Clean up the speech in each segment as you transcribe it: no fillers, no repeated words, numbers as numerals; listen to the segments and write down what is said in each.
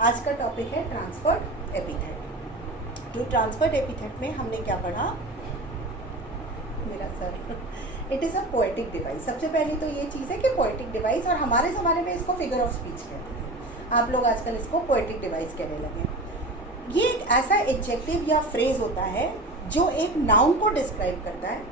आज का टॉपिक है ट्रांसफर्ड एपिथेट। तो ट्रांसफर्ड एपिथेट में हमने क्या पढ़ा? मेरा sir, it is a poetic device. सबसे पहले तो ये चीज़ है कि पोएटिक डिवाइस, और हमारे ज़माने में इसको फिगर ऑफ स्पीच कहते थे, आप लोग आजकल इसको पोएटिक डिवाइस कहने लगे। ये एक ऐसा एडजेक्टिव या फ्रेज होता है जो एक नाउन को डिस्क्राइब करता है,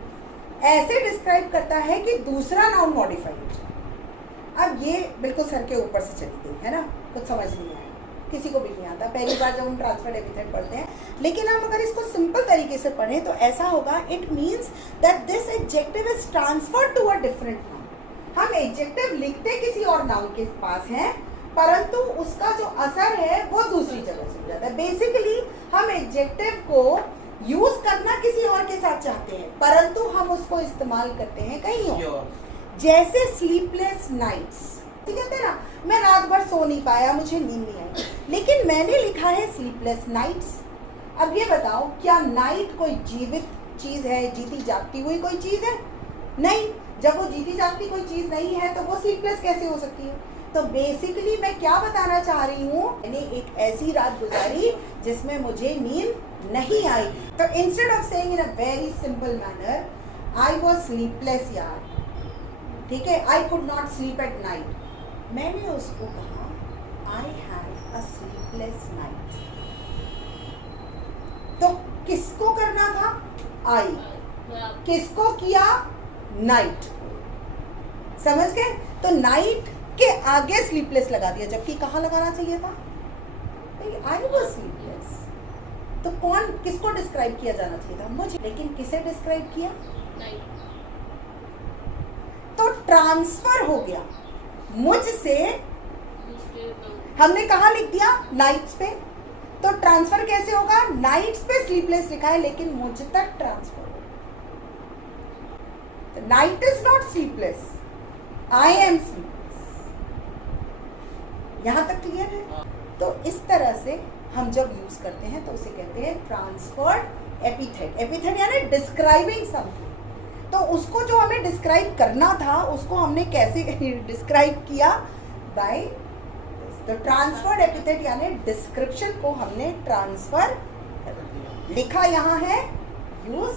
ऐसे डिस्क्राइब करता है कि दूसरा नाउन मॉडिफाई हो जाए। अब ये बिल्कुल सर के ऊपर से चली गई है ना, कुछ समझ नहीं आया, किसी को भी नहीं आता पहली बार जब हम ट्रांसफर्ड एपिथेट पढ़ते हैं। लेकिन हम अगर इसको सिंपल तरीके से पढ़ें तो ऐसा होगा, it means that this adjective is transferred to a different noun. हम एडजेक्टिव लिखते किसी और नाउन के पास हैं, परंतु उसका जो असर है वो दूसरी जगह से हो जाता है। बेसिकली हम एडजेक्टिव को यूज करना किसी और के साथ चाहते हैं, परंतु हम उसको इस्तेमाल करते हैं कहीं और। जैसे स्लीपलेस नाइट्स, कहते हैं ना, मैं रात भर सो नहीं पाया, मुझे नींद नहीं आई, लेकिन मैंने लिखा है स्लीपलेस नाइट्स। अब ये बताओ, क्या नाइट कोई जीवित चीज है, जीती जागती हुई कोई चीज है? नहीं। जब वो जीती जागती कोई चीज नहीं है तो वो स्लीपलेस कैसे हो सकती है? तो बेसिकली मैं क्या बताना चाह रही हूँ, मैंने एक ऐसी रात गुजारी जिसमें मुझे नींद नहीं आई। तो instead of saying in a very simple manner, I was sleepless यार, ठीक है, I could not sleep at night, मैंने उसको कहा I had a sleepless night. तो किसको करना था? आई। किसको किया? नाइट। समझ गए? तो नाइट के आगे स्लीपलेस लगा दिया, जबकि कहाँ लगाना चाहिए था? I was sleepless. तो कौन, किसको डिस्क्राइब किया जाना चाहिए था? मुझे। लेकिन किसे डिस्क्राइब किया? नाइट। तो ट्रांसफर हो गया मुझसे, हमने कहाँ लिख दिया? नाइट्स पे। तो ट्रांसफर कैसे होगा? नाइट्स पे स्लीपलेस लिखा है, लेकिन मुझ तक ट्रांसफर हो। Night is not sleepless, I am sleepless. यहां तक क्लियर है? तो इस तरह से हम जब यूज करते हैं तो उसे कहते हैं ट्रांसफर्ड एपिथेट। एपिथेट यानी डिस्क्राइबिंग समथिंग। तो उसको जो हमें डिस्क्राइब करना था, उसको हमने कैसे डिस्क्राइब किया? बाय तो ट्रांसफर्ड एपिथेट यानी डिस्क्रिप्शन को हमने ट्रांसफर लिखा, यहाँ है यूज।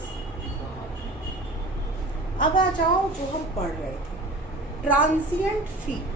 अब आ जाओ जो हम पढ़ रहे थे, ट्रांसिएंट फीट।